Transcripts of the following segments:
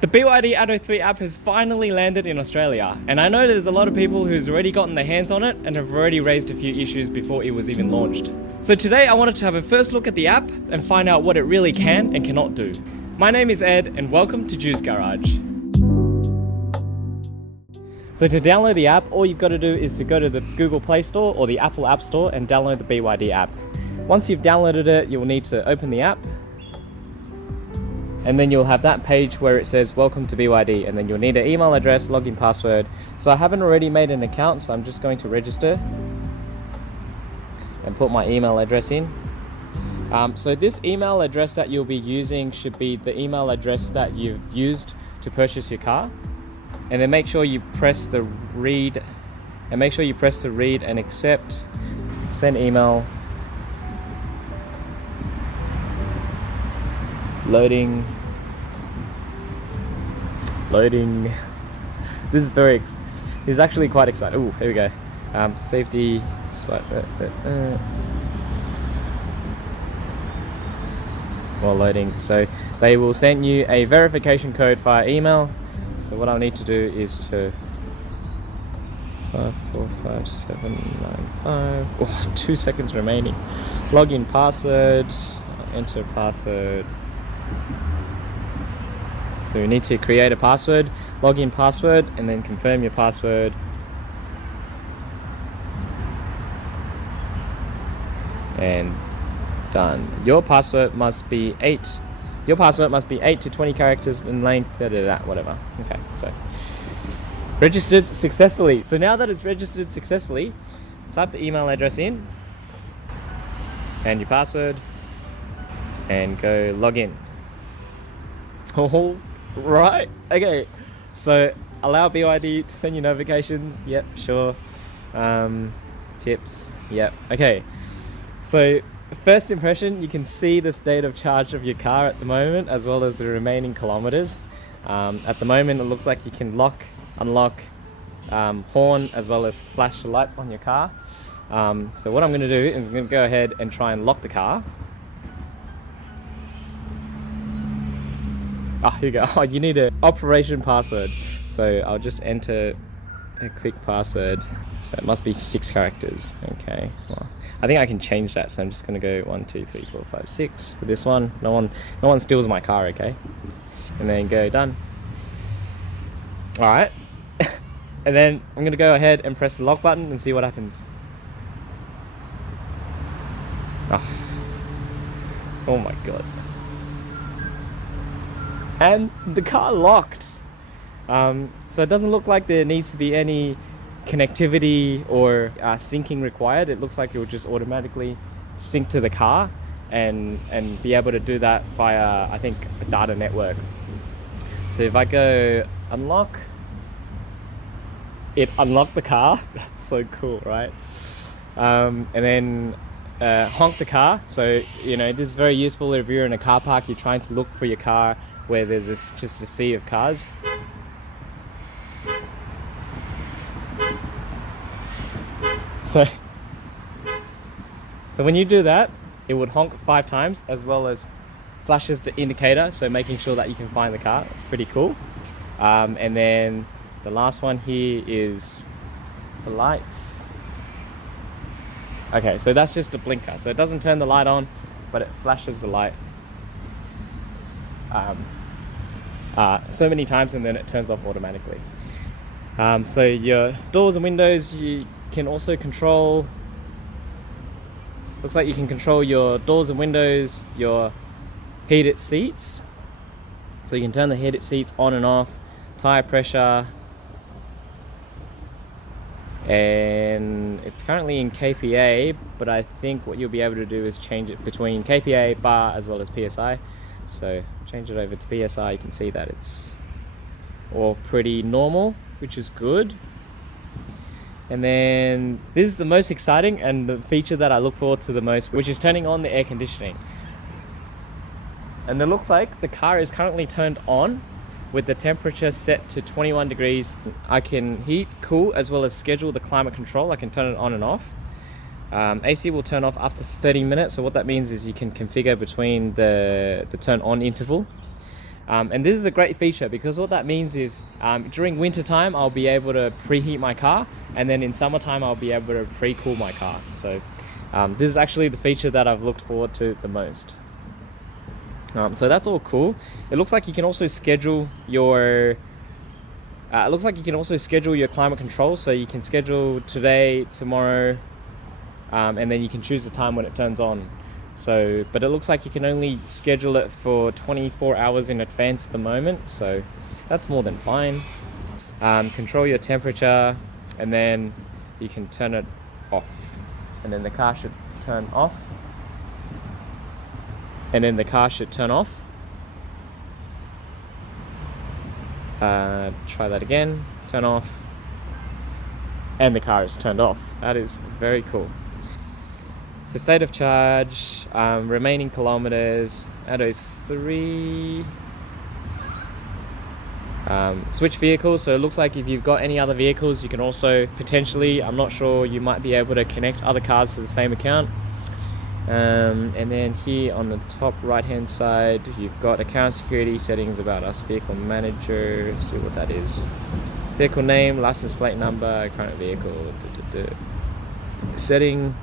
The BYD Atto3 app has finally landed in Australia, and I know there's a lot of people who's already gotten their hands on it and have already raised a few issues before it was even launched. So today I wanted to have a first look at the app and find out what it really can and cannot do. My name is Ed and welcome to Juic'd Garage. So to download the app, all you've got to do is to go to the Google Play Store or the Apple App Store and download the BYD app. Once you've downloaded it, you'll need to open the app, and then you'll have that page where it says welcome to BYD, and then you'll need an email address, login password. So I haven't already made an account, so I'm just going to register and put my email address in. So this email address that you'll be using should be the email address that you've used to purchase your car. And then make sure you press the read, and accept, send email, loading. This is actually quite exciting. Oh, here we go. Safety, swipe, while loading. So they will send you a verification code via email. So what I'll need to do is to 545795. Oh, 2 seconds remaining. Login password, enter password. So you need to create a password, login password, and then confirm your password. And done. Your password must be 8 to 20 characters in length, whatever. Okay, so registered successfully. So now that it's registered successfully, type the email address in and your password and go log in. All right, okay. So allow BYD to send you notifications. Yep, sure. Tips. Yep. Okay. So first impression, you can see the state of charge of your car at the moment, as well as the remaining kilometers. At the moment, it looks like you can lock, unlock, horn, as well as flash the lights on your car. So what I'm going to do is I'm going to go ahead and try and lock the car. Here you go. Oh, you need an operation password. So I'll just enter a quick password. So it must be 6 characters. Okay. Well, I think I can change that. So I'm just going to go 1, 2, 3, 4, 5, 6 for this one. No one steals my car. Okay. And then go done. All right. And then I'm going to go ahead and press the lock button and see what happens. Oh my God. And the car locked. So it doesn't look like there needs to be any connectivity or syncing required. It looks like it will just automatically sync to the car and be able to do that via, I think, a data network. So if I go unlock, it unlocked the car. That's so cool, right? And then honk the car. So, you know, this is very useful if you're in a car park, you're trying to look for your car where there's just a sea of cars. So when you do that, it would honk 5 times, as well as flashes the indicator, so making sure that you can find the car. It's pretty cool. And then the last one here is the lights. Okay, so that's just a blinker. So it doesn't turn the light on, but it flashes the light so many times, and then it turns off automatically. So your doors and windows, you can also control. Looks like you can control your doors and windows, your heated seats. So you can turn the heated seats on and off, tire pressure, and it's currently in KPA, but I think what you'll be able to do is change it between KPA, bar, as well as PSI. So change it over to PSI, you can see that it's all pretty normal, which is good. And then this is the most exciting and the feature that I look forward to the most, which is turning on the air conditioning. And it looks like the car is currently turned on with the temperature set to 21 degrees. I can heat, cool, as well as schedule the climate control. I can turn it on and off. AC will turn off after 30 minutes. So what that means is you can configure between the turn on interval. And this is a great feature because what that means is during winter time I'll be able to preheat my car, and then in summertime I'll be able to pre-cool my car. So this is actually the feature that I've looked forward to the most. So that's all cool. It looks like you can also schedule your climate control. So you can schedule today, tomorrow, and then you can choose the time when it turns on. So, but it looks like you can only schedule it for 24 hours in advance at the moment. So that's more than fine. Control your temperature, and then you can turn it off. And then the car should turn off. And then the car should turn off. Try that again, turn off. And the car is turned off. That is very cool. So state of charge, remaining kilometers, Atto3. Switch vehicles, so it looks like if you've got any other vehicles, you can also potentially, I'm not sure, you might be able to connect other cars to the same account. And then here on the top right hand side, you've got account security, settings, about us, vehicle manager. Let's see what that is. Vehicle name, license plate number, current vehicle, setting,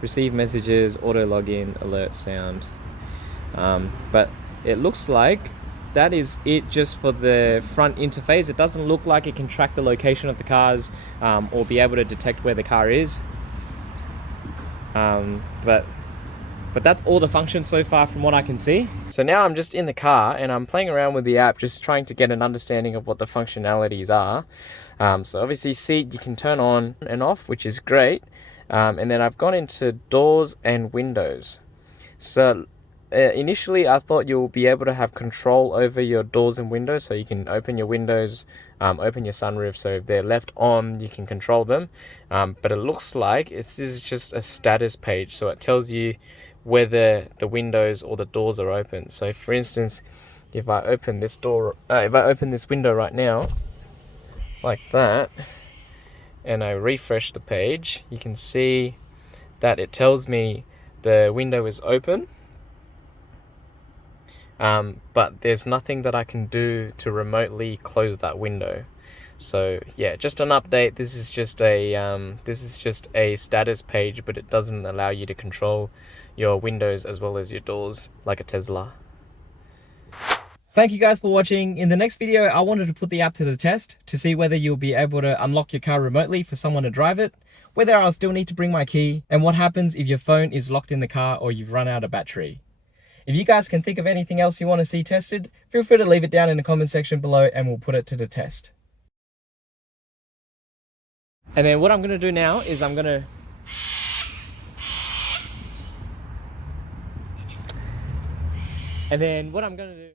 receive messages, auto login, alert sound. But it looks like that is it just for the front interface. It doesn't look like it can track the location of the cars or be able to detect where the car is. But that's all the functions so far from what I can see. So now I'm just in the car and I'm playing around with the app, just trying to get an understanding of what the functionalities are. So obviously seat you can turn on and off, which is great. And then I've gone into doors and windows. So initially I thought you'll be able to have control over your doors and windows, so you can open your windows, open your sunroof, so if they're left on you can control them. But it looks like this is just a status page, so it tells you whether the windows or the doors are open. So for instance, if I open this window right now like that and I refresh the page, you can see that it tells me the window is open. But there's nothing that I can do to remotely close that window. So yeah, just an update. This is just a status page, but it doesn't allow you to control your windows as well as your doors like a Tesla. Thank you guys for watching. In the next video, I wanted to put the app to the test to see whether you'll be able to unlock your car remotely for someone to drive it, whether I'll still need to bring my key, and what happens if your phone is locked in the car or you've run out of battery. If you guys can think of anything else you want to see tested, feel free to leave it down in the comment section below and we'll put it to the test. And then what I'm going to do now is I'm going to do